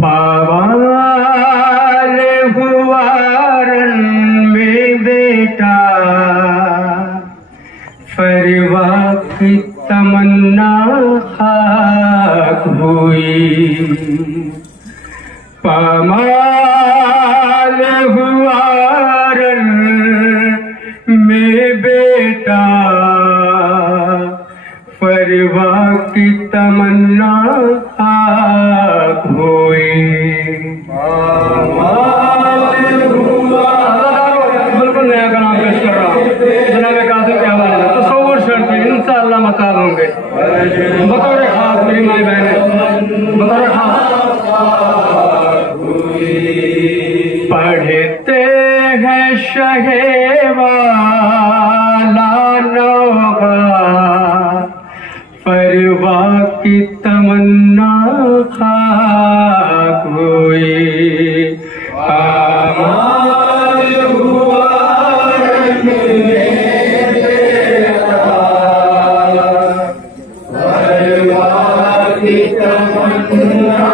पावाल हुआ रन में बेटा, फरवा की तमन्ना खाक हुई। पामाल हुआ रन में बेटा, फरवा की तमन्ना खाक हुई। बिल्कुल नया गाना पेश कर रहा हूँ। जनाब कासिम के हवाले से तसव्वुर शर्त है, इंशाअल्लाह मकाल होंगे। बतौर खास मेरी माई बहन, बतौर खास पढ़ते हैं शहेवाला नौगा, फरवा की तमन्ना खाक हुई। पामाल हुआ रन में बेटा, फरवा की तमन्ना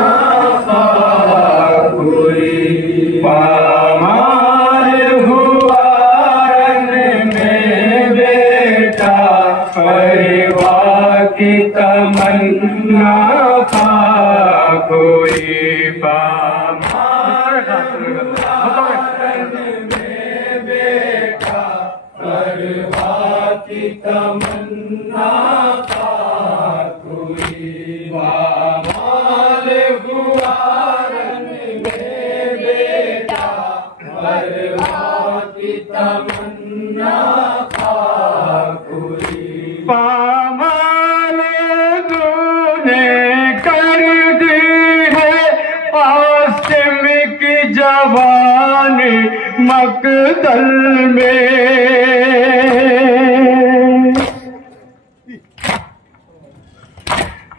खाक हुई। पामाल हुआ रन में बेटा, फरवा की तमन्ना खाक हुई। पामाल रन में बेटा, फरवा की तमन्ना खाक हुई। पामाल हुआ रन में बेटा, फरवा की तमन्ना खाक हुई। पामाल तूने कर दी है आसिम की जवान मकदल में,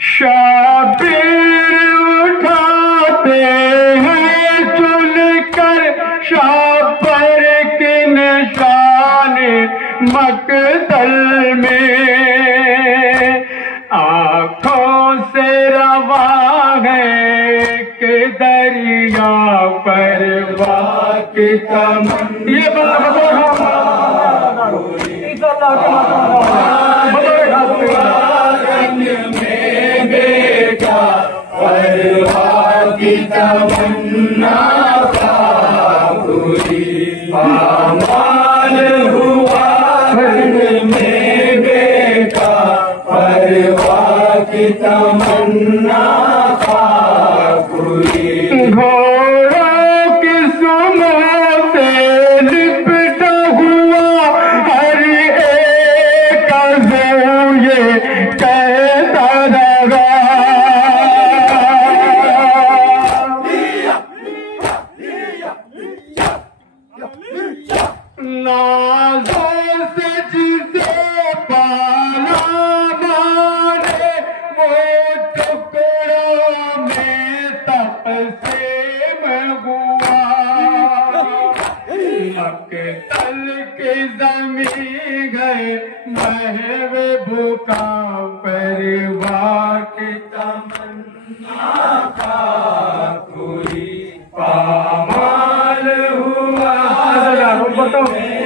शाबिर उठाते हैं चुन कर शापर के निशान मकदल में। आँखों से रवा है कि दरिया परवा की तमन्ना। ये में बेटा, परवा की तमन्ना खाक हुई। पामाल हुआ रन में बेटा, परवा की तमन्ना खाक हुई। घोड़ों की सुमों से लिपटा हुआ हर एक अज़ू ये कहता रहा, नाज़ों से जिसे पाला मारे, वो टुकड़ों में तक़सीम हुआ। मकतल की ज़मीं गए महवे भूखा, परवा की तमन्ना खाक हुई। पामाल हुआ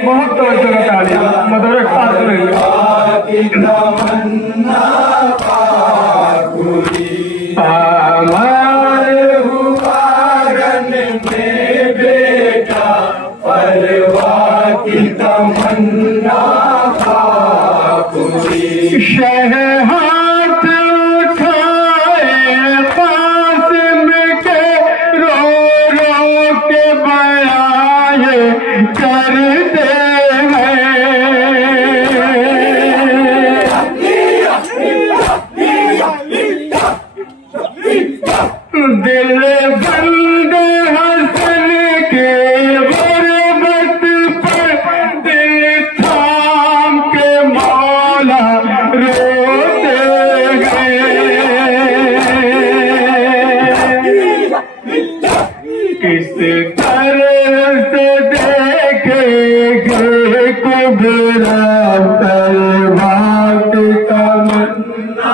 बहुत तवज्जो का तालियां मदर खास की तमन्ना खाक हुई। पामाल हुआ रन में बेटा, परवा की तमन्ना खाक हुई। शह हाथ उठाए कासिम के, रो रो के बयाए करते हैं। दिल बंदे हसन के गुरबत पर, दिल थाम के मौला रोते हैं। किस तरह से देखेंगे कुबरा तलवा की तमन्ना।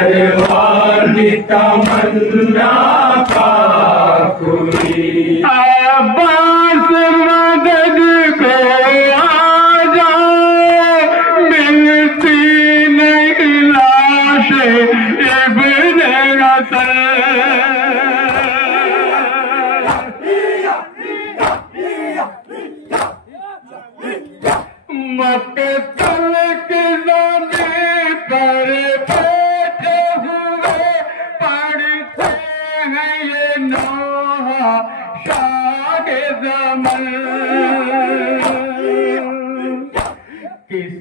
परिवार की तमन्ना का कोई अब्बास मदद को आ जाओ, मिलती नहीं लाश इब्ने हसन। मक्तल के ज़मीन पर बैठे हुए पढ़ते हैं ये नौहा शाह ज़मन। किस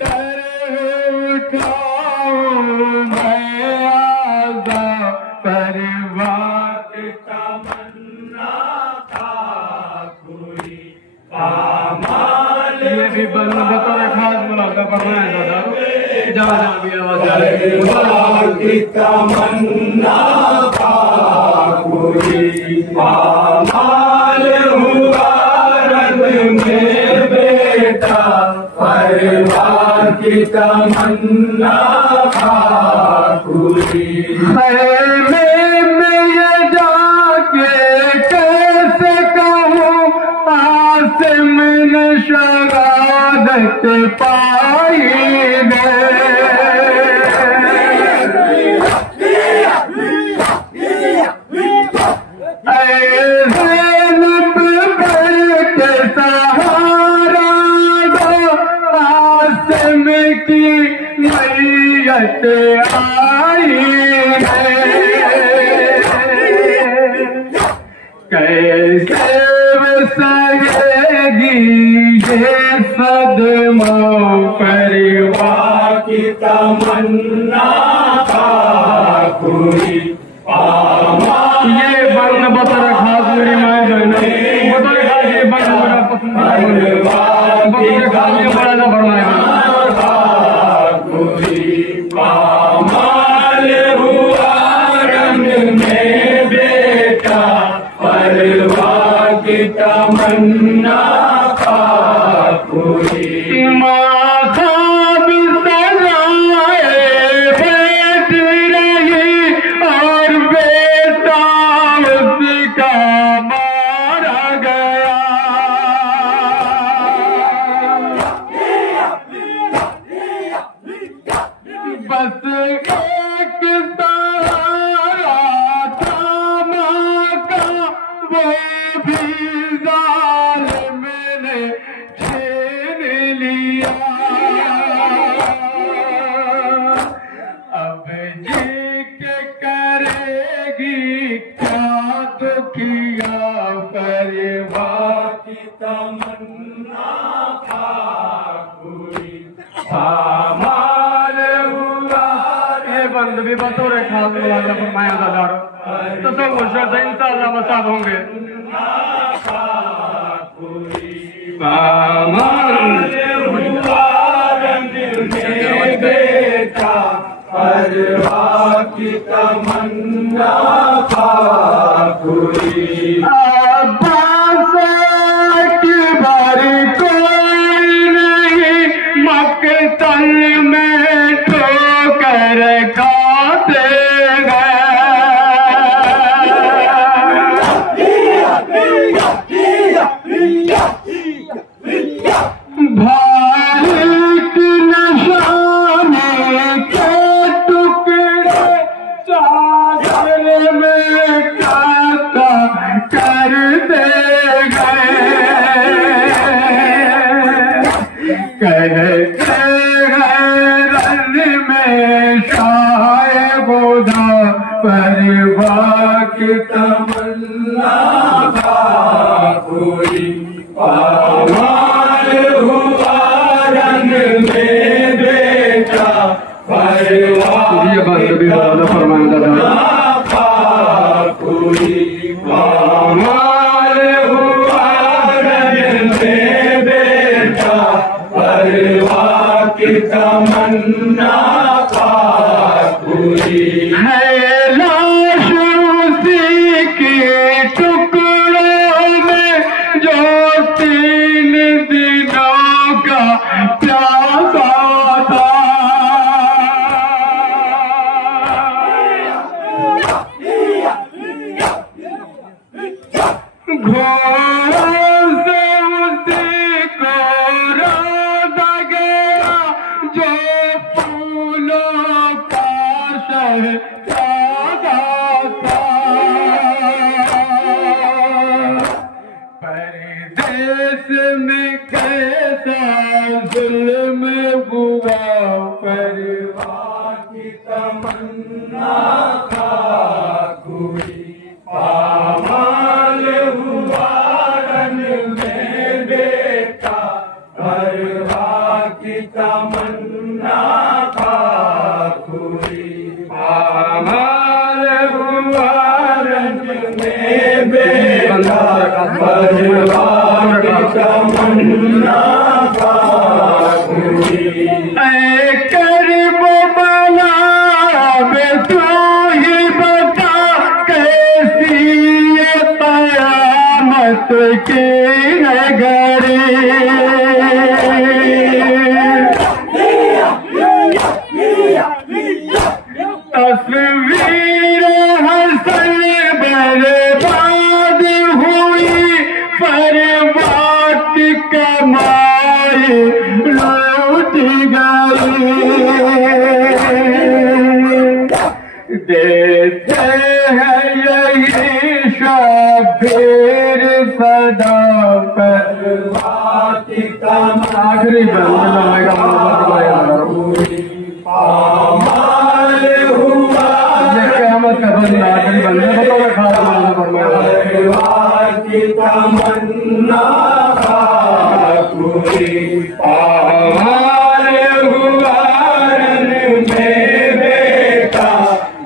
तरह उठाऊं मैं आज़ा परिवार की तमन्ना का कोई ये भी बंद बतौर खास मुलाका फरमाया दादा। जहाँ भी आवाज आ रही की तमन्ना का कोई पामाल हुआ रंग में बेटा, परिवार की तमन्ना का कोई में ये जाके कैसे कहूँ आसिम ने शहादत पाई है। ज़ैनब के सहारा दो, आसिम की मैयत आई है। कैसे सहेगी ये सदमा परिवार की तमन्ना का कोई ये बंद बतर खास मेरी माए बहनों बतर खास ये बंद बड़ा पसंद बतर खास ये बड़ा ना फरमाएगा कोई पामाल हुआ रंग में बेटा, परिवार की तमन्ना का कोई बस एक तारा था माँ का, वो भी जालिम ने छीन लिया। अब जी के करेगी क्या दुखिया परिवार की तमन्ना का कोई बंद भी बतौर खास मुलाका फरमाया दादा। तो सब मुशर्रफ इंशाअल्लाह मसाब होंगे। बेटा, परिवार की तमन्ना का कोई अब्बास की बारी कोई नहीं, मक्तल में ठोकर खाते गए। भाई की निशानी के टुकड़े चादर में काटा कर दे गए। कहते हैं रन में शाह खुदा परिवार की तमन्ना का कोई पामाल हुआ रंग में बेटा, परिवार ये बात भी ज़्यादा फरमाया का कोई पामाल हुआ रंग में बेटा, परिवार की तमन्ना का कोई है लाश उसी के टुकड़ों में जो 3 दिनों का प्यासा था। सादा था। परदेश में कैसा जुल्म हुआ, परवाह की तमन्ना था कोई पामाल हुआ रन में बेटा, परवाह की तमन्ना था कोई पामाल हुआ रन में बेटा, परवाह की तमन्ना था कोई। के नगरी तस्वीर हसन बर्बाद हुई, परवाह की कमाई लूट गई। देते हैं यही शबीर सदा, परवाह की तमन्ना। आखिरी पामाल हुआ क़यामत का बंद, आखिरी बंदे बतौर खास परवाह की तमन्ना कोई पामाल हुआ रन में बेटा,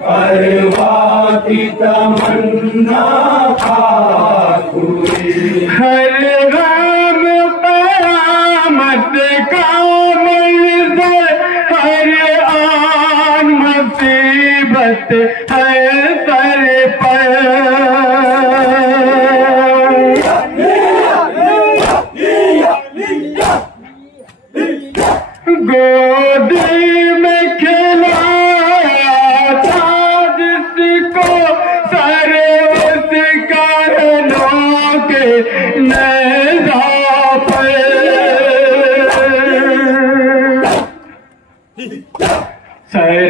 परवाह की तमन्ना कोई। हर राम क़यामत का मंज़र, हर आन मुसीबत है सर पर। गोदी में खिलाया था जिसको, सर उसका लोग नज़ा पर। सर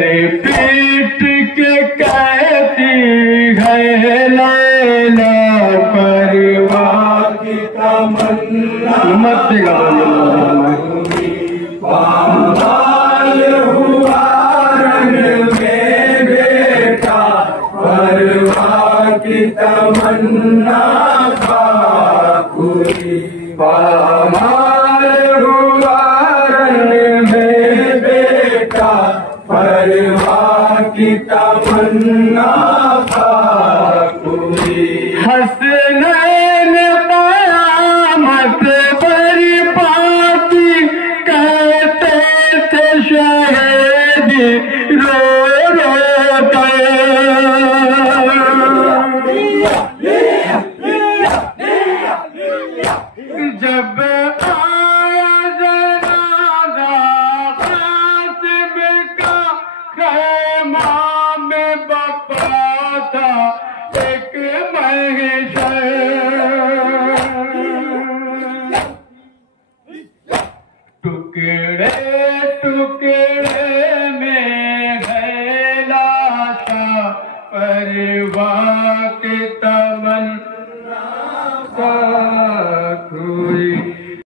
पीट के कहती है लैला, परवाह की तमन्ना मत पामाल हुआ रन में बेटा, परवाह की तमन्ना कोई पामाल हुआ रन में बेटा, परवाह की तमन्ना कोई। हसनैन क़यामत बर्बादी कहते थे शहीद रो रो जब आया जनाज़ा कासिम का, ख़ैमा में बपा था एक महशर। टुकड़े टुकड़े में है लाशा, परवाह की